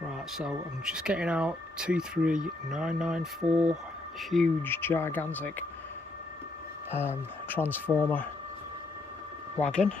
Right, so I'm just getting out 23994, huge, gigantic transformer wagon,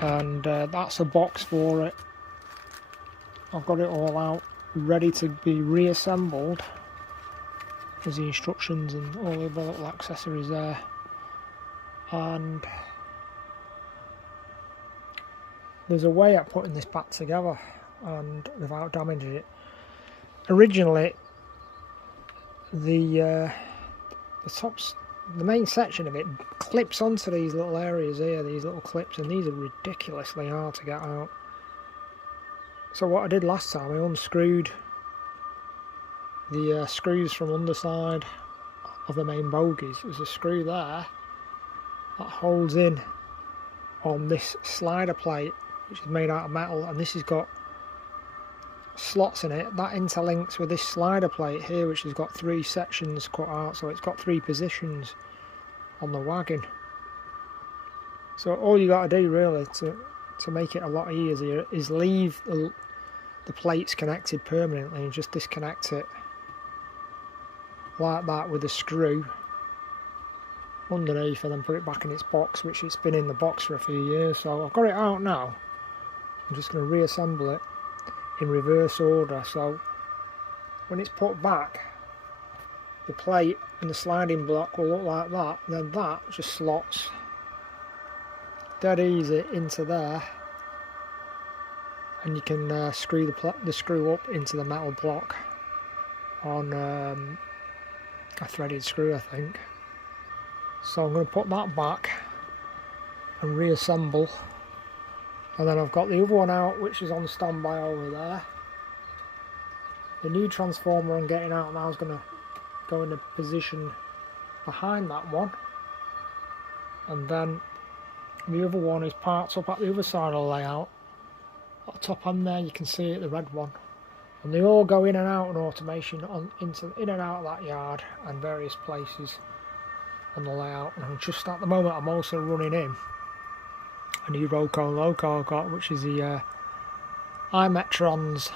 and that's a box for it. I've got it all out, ready to be reassembled. There's the instructions and all the other little accessories there, and there's a way of putting this back together and without damaging it. Originally, the main section of it clips onto these little areas here, these little clips, and these are ridiculously hard to get out. So what I did last time, I unscrewed the screws from underside of the main bogies. There's a screw there that holds in on this slider plate, which is made out of metal, and this has got slots in it that interlinks with this slider plate here, which has got 3 sections cut out, so it's got 3 positions on the wagon. So all you got to do really to make it a lot easier is leave the plates connected permanently and just disconnect it like that with a screw underneath, and then put it back in its box, which it's been in the box for a few years. So I've got it out now. I'm just going to reassemble it in reverse order. So when it's put back, the plate and the sliding block will look like that, and then that just slots dead easy into there, and you can screw the screw up into the metal block on a threaded screw, I think. So I'm going to put that back and reassemble, and then I've got the other one out, which is on standby over there. The new transformer I'm getting out now is going to go in a position behind that one, and then the other one is parked up at the other side of the layout. At the top end there you can see it, the red one, and they all go in and out on automation in and out of that yard and various places on the layout. And just at the moment I'm also running in a new Loco I've got, which is the iMetron's.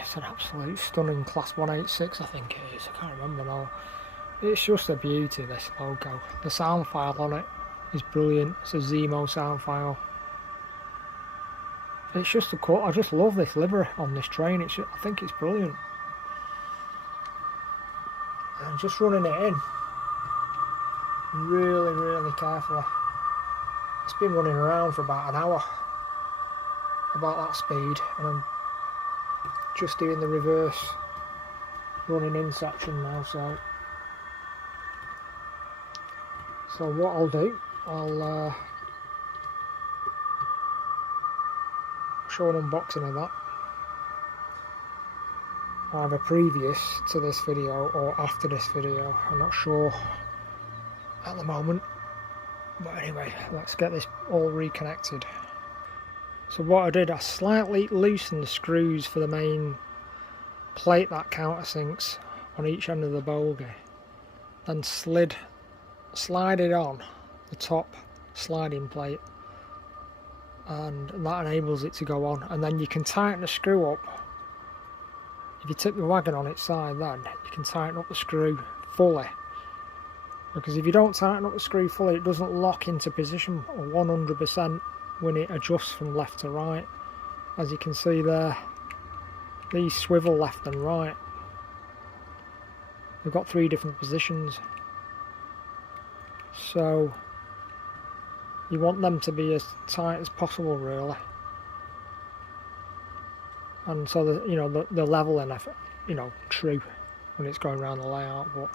It's an absolute stunning class 186, I think it is, I can't remember now. It's just a beauty, this logo. The sound file on it is brilliant. It's a Zemo sound file. It's just a cut. I just love this livery on this train. I think it's brilliant. And just running it in really, really carefully. It's been running around for about an hour, about that speed, and I'm just doing the reverse running in section now. So what I'll do, I'll show an unboxing of that, either previous to this video or after this video, I'm not sure at the moment. But anyway, let's get this all reconnected. So what I did, I slightly loosened the screws for the main plate that countersinks on each end of the bogie, then slid it on the top sliding plate, and that enables it to go on. And then you can tighten the screw up. If you tip the wagon on its side, then you can tighten up the screw fully, because if you don't tighten up the screw fully, it doesn't lock into position 100% when it adjusts from left to right. As you can see there, these swivel left and right. We've got 3 different positions, so you want them to be as tight as possible, really. And so the leveling effort, true when it's going around the layout. But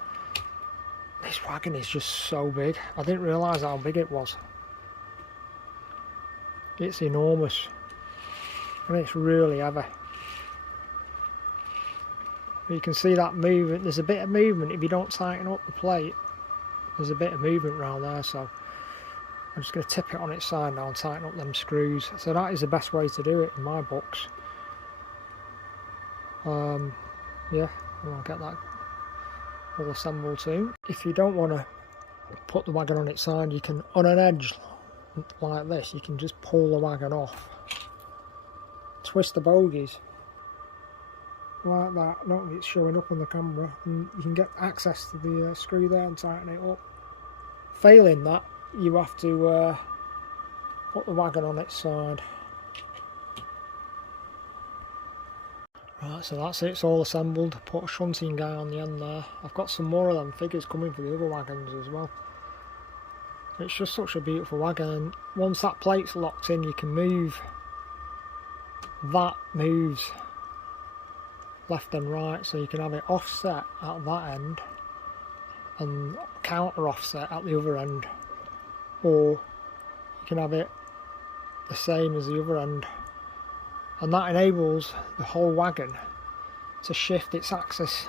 this wagon is just so big. I didn't realise how big it was. It's enormous, and it's really heavy. You can see that movement. There's a bit of movement if you don't tighten up the plate. There's a bit of movement around there, so I'm just going to tip it on its side now and tighten up them screws. So that is the best way to do it in my books. Yeah, I'll get that all assembled too. If you don't want to put the wagon on its side, you can, on an edge like this, you can just pull the wagon off, twist the bogies like that. I don't think it's showing up on the camera, and you can get access to the screw there and tighten it up. Failing that, you have to put the wagon on its side. Right, so that's it, it's all assembled. Put a shunting guy on the end there. I've got some more of them figures coming for the other wagons as well. It's just such a beautiful wagon, and once that plate's locked in, you can move. That moves left and right, so you can have it offset at that end and counter offset at the other end, or you can have it the same as the other end, and that enables the whole wagon to shift its axis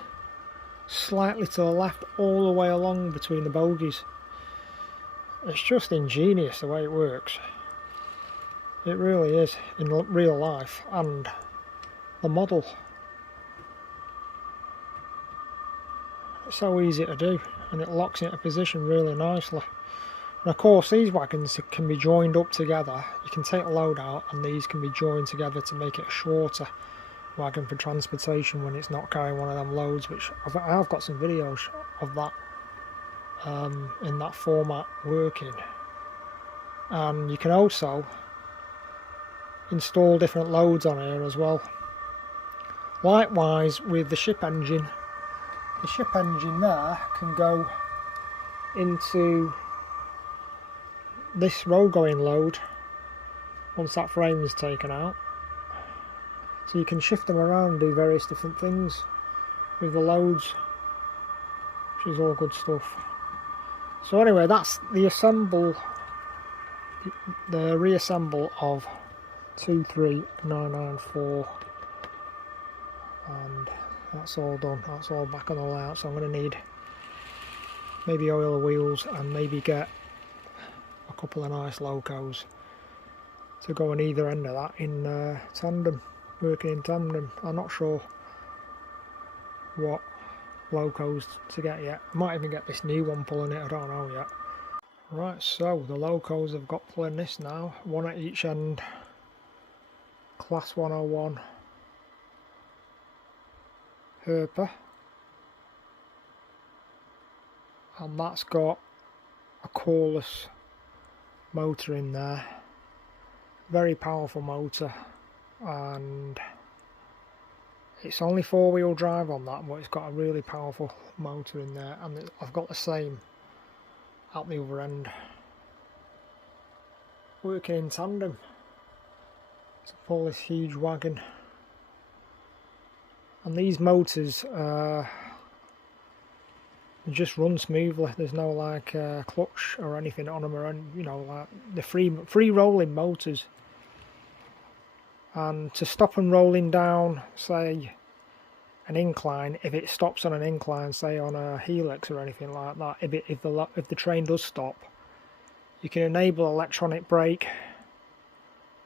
slightly to the left all the way along between the bogies. It's just ingenious the way it works. It really is, in real life, and the model. It's so easy to do, and it locks into position really nicely. And of course, these wagons can be joined up together. You can take the load out, and these can be joined together to make it a shorter wagon for transportation when it's not carrying one of them loads, which I've got some videos of that in that format working. And you can also install different loads on here as well. Likewise with the ship engine there can go into this row going load once that frame is taken out, so you can shift them around and do various different things with the loads, which is all good stuff. So anyway, that's the reassemble of 23994, and that's all done. That's all back on the layout, so I'm going to need maybe oil the wheels and maybe get a couple of nice locos to go on either end of that in tandem, working in tandem. I'm not sure what locos to get yet. I might even get this new one pulling it, I don't know yet. Right, so the locos have got pulling this now, one at each end, class 101 Herper, and that's got a coreless motor in there, very powerful motor, and it's only 4-wheel drive on that, but it's got a really powerful motor in there, and I've got the same at the other end, working in tandem to pull this huge wagon. And these motors just run smoothly. There's no like clutch or anything on them, or you know, like the free rolling motors. And to stop them rolling down, say an incline, if it stops on an incline, say on a helix or anything like that, if the train does stop, you can enable electronic brake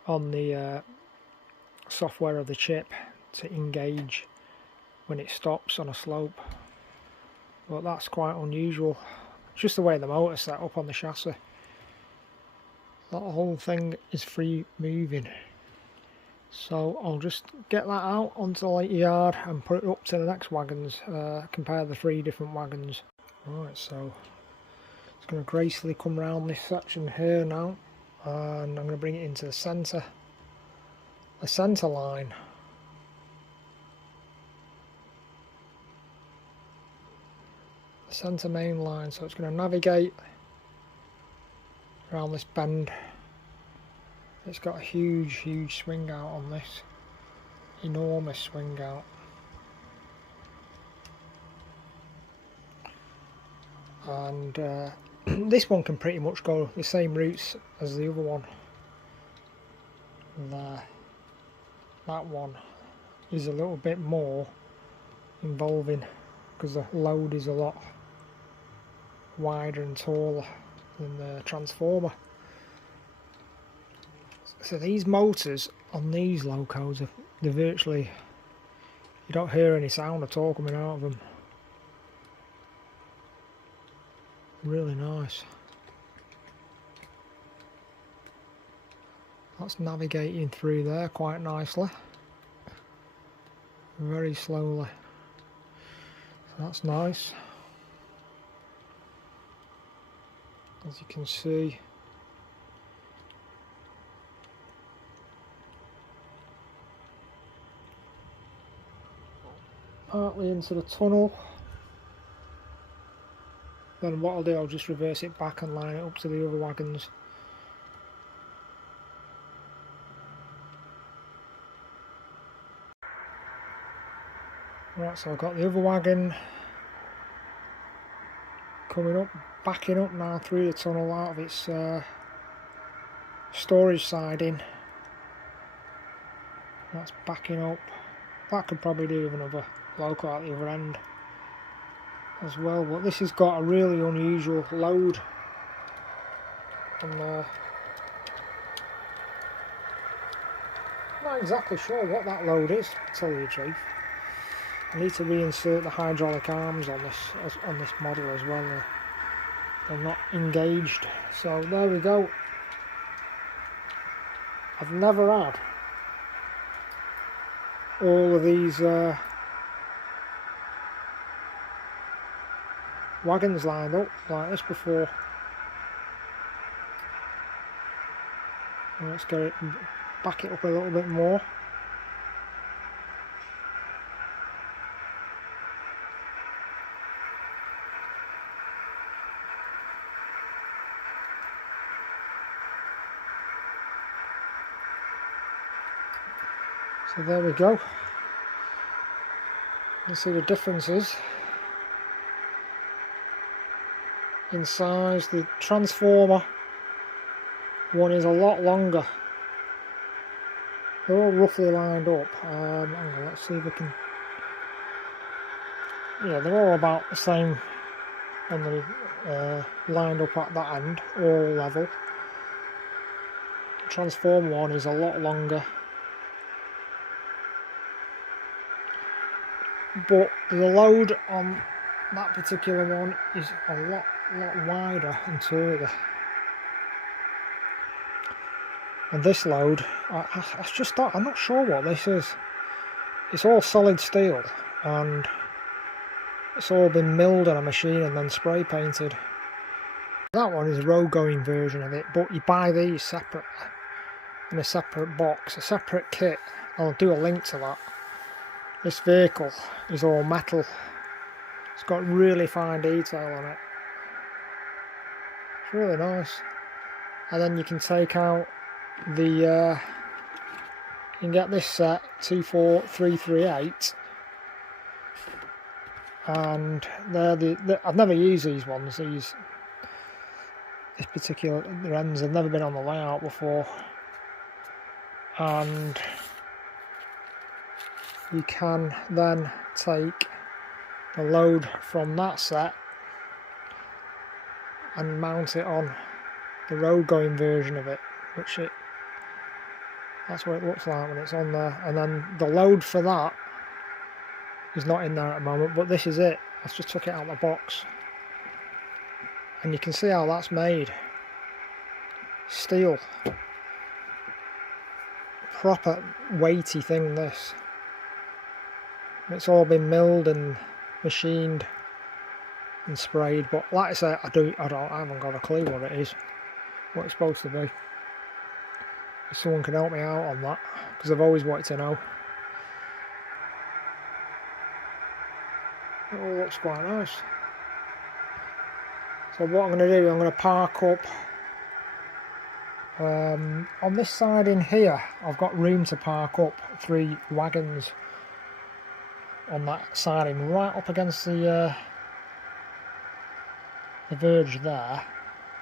on the software of the chip to engage when it stops on a slope. But that's quite unusual. It's just the way the motor's set up on the chassis. That whole thing is free moving. So I'll just get that out onto the later yard and put it up to the next wagons, compare the 3 different wagons. Right, so it's going to gracefully come around this section here now, and I'm going to bring it into the centre line. The centre main line, so it's going to navigate around this bend. It's got a huge swing out on this, enormous swing out. And this one can pretty much go the same routes as the other one. There. That one is a little bit more involving because the load is a lot wider and taller than the transformer. So these motors on these locos, they're virtually, you don't hear any sound at all coming out of them. Really nice. That's navigating through there quite nicely, very slowly, so that's nice. As you can see, partly into the tunnel. Then what I'll do, I'll just reverse it back and line it up to the other wagons. Right, so I've got the other wagon coming up, backing up now through the tunnel out of its storage siding. That's backing up. That could probably do with another loco at the other end as well, but this has got a really unusual load on there. Not exactly sure what that load is, to tell you the truth. I need to reinsert the hydraulic arms on this model as well. They're not engaged, so there we go. I've never had all of these wagons lined up like this before. Let's get it, back it up a little bit more. So there we go. You see the differences in size. The transformer one is a lot longer. They're all roughly lined up. Hang on, let's see if we can. Yeah, they're all about the same on the lined up at that end, all level. The transformer one is a lot longer, but the load on that particular one is a lot wider and taller. And this load, I'm not sure what this is. It's all solid steel and it's all been milled on a machine and then spray painted. That one is a road going version of it, but you buy these separately in a separate box, a separate kit. I'll do a link to that. This vehicle is all metal. It's got really fine detail on it. It's really nice. And then you can take out the you can get this set 24338, and they're I've never used these ones. This particular ends have never been on the layout before, and you can then take the load from that set and mount it on the road going version of it, which that's what it looks like when it's on there. And then the load for that is not in there at the moment, but this is it. I just took it out of the box and you can see how that's made. Steel, proper weighty thing this. It's all been milled and machined and sprayed, but like I say, I haven't got a clue what it is, what it's supposed to be. If someone can help me out on that, because I've always wanted to know. It all looks quite nice. So what I'm going to do, I'm going to park up on this side in here. I've got room to park up 3 wagons on that siding, right up against the verge there.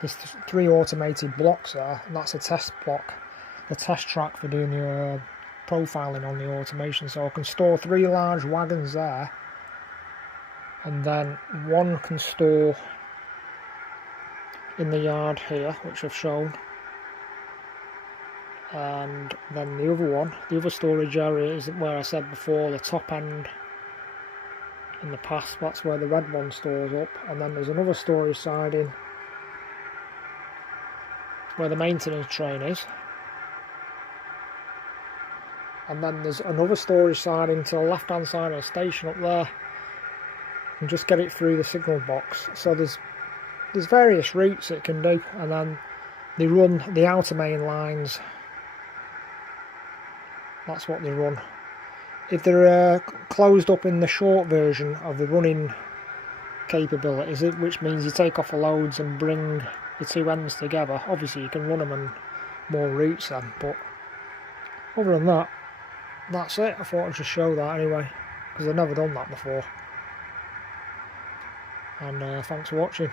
There's 3 automated blocks there, and that's a test block, the test track for doing your profiling on the automation. So I can store 3 large wagons there, and then one can store in the yard here, which I've shown, and then the other one, the other storage area, is where I said before, the top end in the past. That's where the red one stores up, and then there's another storage siding where the maintenance train is, and then there's another storage side into the left hand side of the station up there, and just get it through the signal box. So there's various routes it can do, and then they run the outer main lines. That's what they run. If they're closed up in the short version of the running capabilities, which means you take off the loads and bring the two ends together, obviously you can run them on more routes then, but other than that, that's it. I thought I'd just show that anyway, because I've never done that before. And thanks for watching.